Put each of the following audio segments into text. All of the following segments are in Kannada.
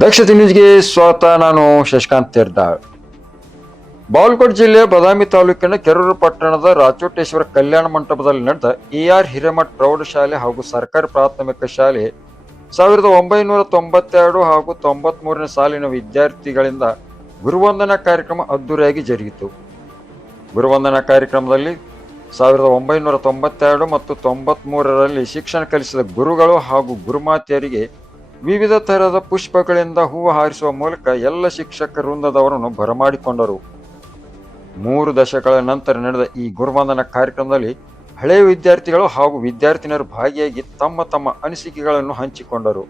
ದಕ್ಷತೆ ನ್ಯೂಸ್ಗೆ ಸ್ವಾಗತ. ನಾನು ಶಶಿಕಾಂತ್ ತೆರ್ದಾಳ್. ಬಾಗಲಕೋಟೆ ಜಿಲ್ಲೆಯ ಬದಾಮಿ ತಾಲೂಕಿನ ಕೆರೂರು ಪಟ್ಟಣದ ರಾಚೋಟೇಶ್ವರ ಕಲ್ಯಾಣ ಮಂಟಪದಲ್ಲಿ ನಡೆದ ಎಆರ್ ಹಿರೇಮಠ್ ಪ್ರೌಢಶಾಲೆ ಹಾಗೂ ಸರ್ಕಾರಿ ಪ್ರಾಥಮಿಕ ಶಾಲೆ 1992 ಹಾಗೂ 93ನೇ ಸಾಲಿನ ವಿದ್ಯಾರ್ಥಿಗಳಿಂದ ಗುರುವಂದನಾ ಕಾರ್ಯಕ್ರಮ ಅದ್ದೂರಿಯಾಗಿ ಜರುಗಿತು. ಗುರುವಂದನಾ ಕಾರ್ಯಕ್ರಮದಲ್ಲಿ 1992 ಮತ್ತು 93ರಲ್ಲಿ ಶಿಕ್ಷಣ ಕಲಿಸಿದ ಗುರುಗಳು ಹಾಗೂ ಗುರುಮಾತೆಯರಿಗೆ ವಿವಿಧ ತರಹದ ಪುಷ್ಪಗಳಿಂದ ಹೂವು ಹಾರಿಸುವ ಮೂಲಕ ಎಲ್ಲ ಶಿಕ್ಷಕ ವೃಂದದವರನ್ನು ಬರಮಾಡಿಕೊಂಡರು. 3 ದಶಕಗಳ ನಂತರ ನಡೆದ ಈ ಗುರುವಂದನಾ ಕಾರ್ಯಕ್ರಮದಲ್ಲಿ ಹಳೆಯ ವಿದ್ಯಾರ್ಥಿಗಳು ಹಾಗೂ ವಿದ್ಯಾರ್ಥಿನಿಯರು ಭಾಗಿಯಾಗಿ ತಮ್ಮ ತಮ್ಮ ಅನಿಸಿಕೆಗಳನ್ನು ಹಂಚಿಕೊಂಡರು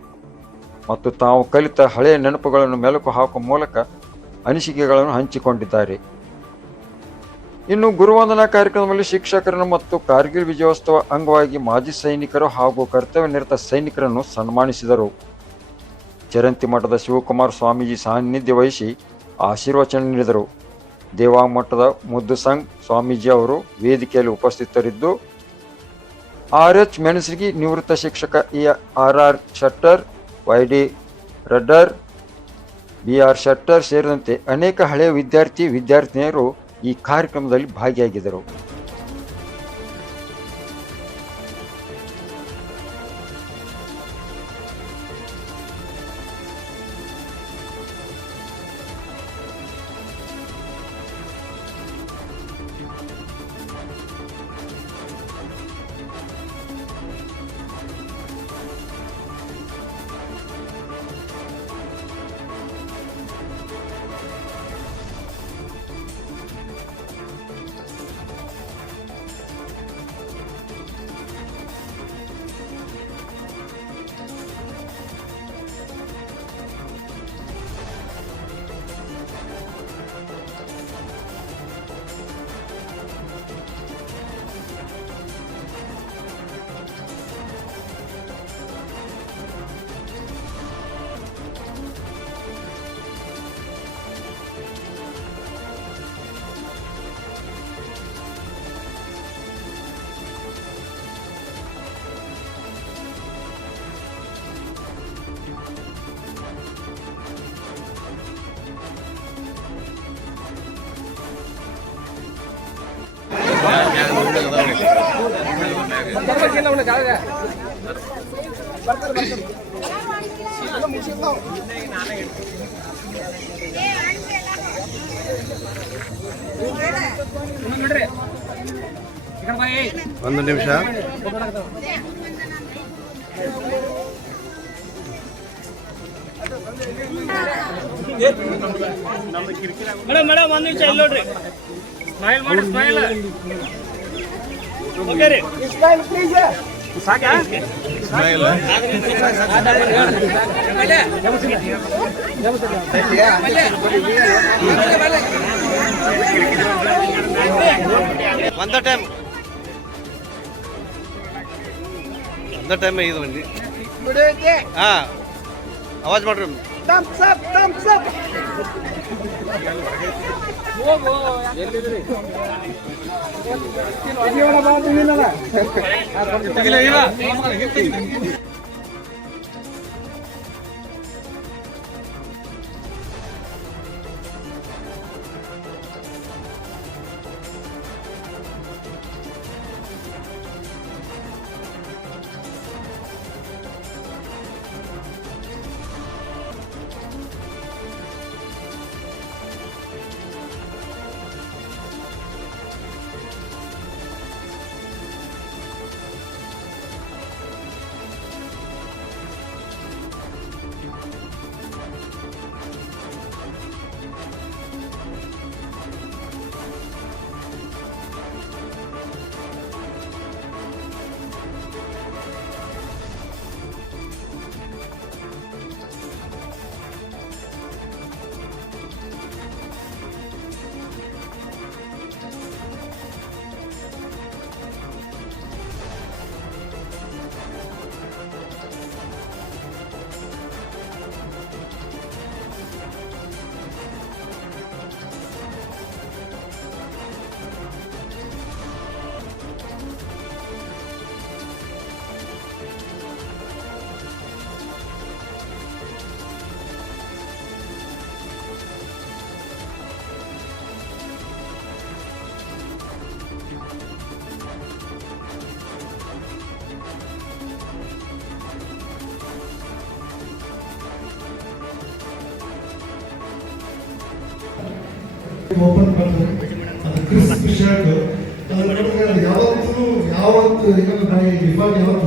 ಮತ್ತು ತಾವು ಕಲಿತ ಹಳೆಯ ನೆನಪುಗಳನ್ನು ಮೆಲುಕು ಹಾಕುವ ಮೂಲಕ ಅನಿಸಿಕೆಗಳನ್ನು ಹಂಚಿಕೊಂಡಿದ್ದಾರೆ. ಇನ್ನು ಗುರುವಂದನಾ ಕಾರ್ಯಕ್ರಮದಲ್ಲಿ ಶಿಕ್ಷಕರನ್ನು ಮತ್ತು ಕಾರ್ಗಿಲ್ ವಿಜಯೋತ್ಸವ ಅಂಗವಾಗಿ ಮಾಜಿ ಸೈನಿಕರು ಹಾಗೂ ಕರ್ತವ್ಯ ನಿರತ ಸೈನಿಕರನ್ನು ಸನ್ಮಾನಿಸಿದರು. ಚರಂತಿ ಮಠದ ಶಿವಕುಮಾರ ಸ್ವಾಮೀಜಿ ಸಾನ್ನಿಧ್ಯ ವಹಿಸಿ ಆಶೀರ್ವಚನ ನೀಡಿದರು. ದೇವಾಂಗ ಮಠದ ಮುದ್ದುಸಂಗ್ ಸ್ವಾಮೀಜಿ ಅವರು ವೇದಿಕೆಯಲ್ಲಿ ಉಪಸ್ಥಿತರಿದ್ದು, ಆರ್.ಎಚ್. ಮೆಣಸಗಿ ನಿವೃತ್ತ ಶಿಕ್ಷಕ R R. Shettar, Y D. Raddar, B R. Shettar ಸೇರಿದಂತೆ ಅನೇಕ ಹಳೆಯ ವಿದ್ಯಾರ್ಥಿನಿಯರು ಈ ಕಾರ್ಯಕ್ರಮದಲ್ಲಿ ಭಾಗಿಯಾಗಿದ್ದರು. ಒಂದು ನಿಮಿಷ. ಮೇಡಮ್ ಒಂದು ನಿಮಿಷ ಇಲ್ಲಿ ನೋಡ್ರಿ. ಸ್ಮೈಲ್ ಮಾಡಿ, ಸ್ಮೈಲ್. ಓಕೆ ರೀ, ಸ್ಮೈಲ್ ಪ್ಲೀಸ್. ಸಾಕಾ ಸ್ಮೈಲ್? ಒಂದ ಟೈಮ್ ಇದು ಬಂದಿ. ಹಾ, ಆವಾಜ್ ಮಾಡ್ರಿ. Thumbs up, thumbs up. ಹೋಗೋ ಎಲ್ಲಿದ್ರಿ? ಇದೀವಣ ಬಾಬು ನಿಲ್ಲಲ್ಲ. ತೆಗಿಲ್ಲ. ಓಪನ್ ಮಾಡ್ತಾರೆ ಅದು ಕ್ರಿಸ್ಪ್ ಶರ್ಟ್ ಅದು ನೋಡಿದ್ರೆ ಅದು ಯಾವತ್ತೂ ಯಾವತ್ತು ಇನ್ನೊಂದು ಡಿಫಾಲ್ಟ್ ಯಾವತ್ತು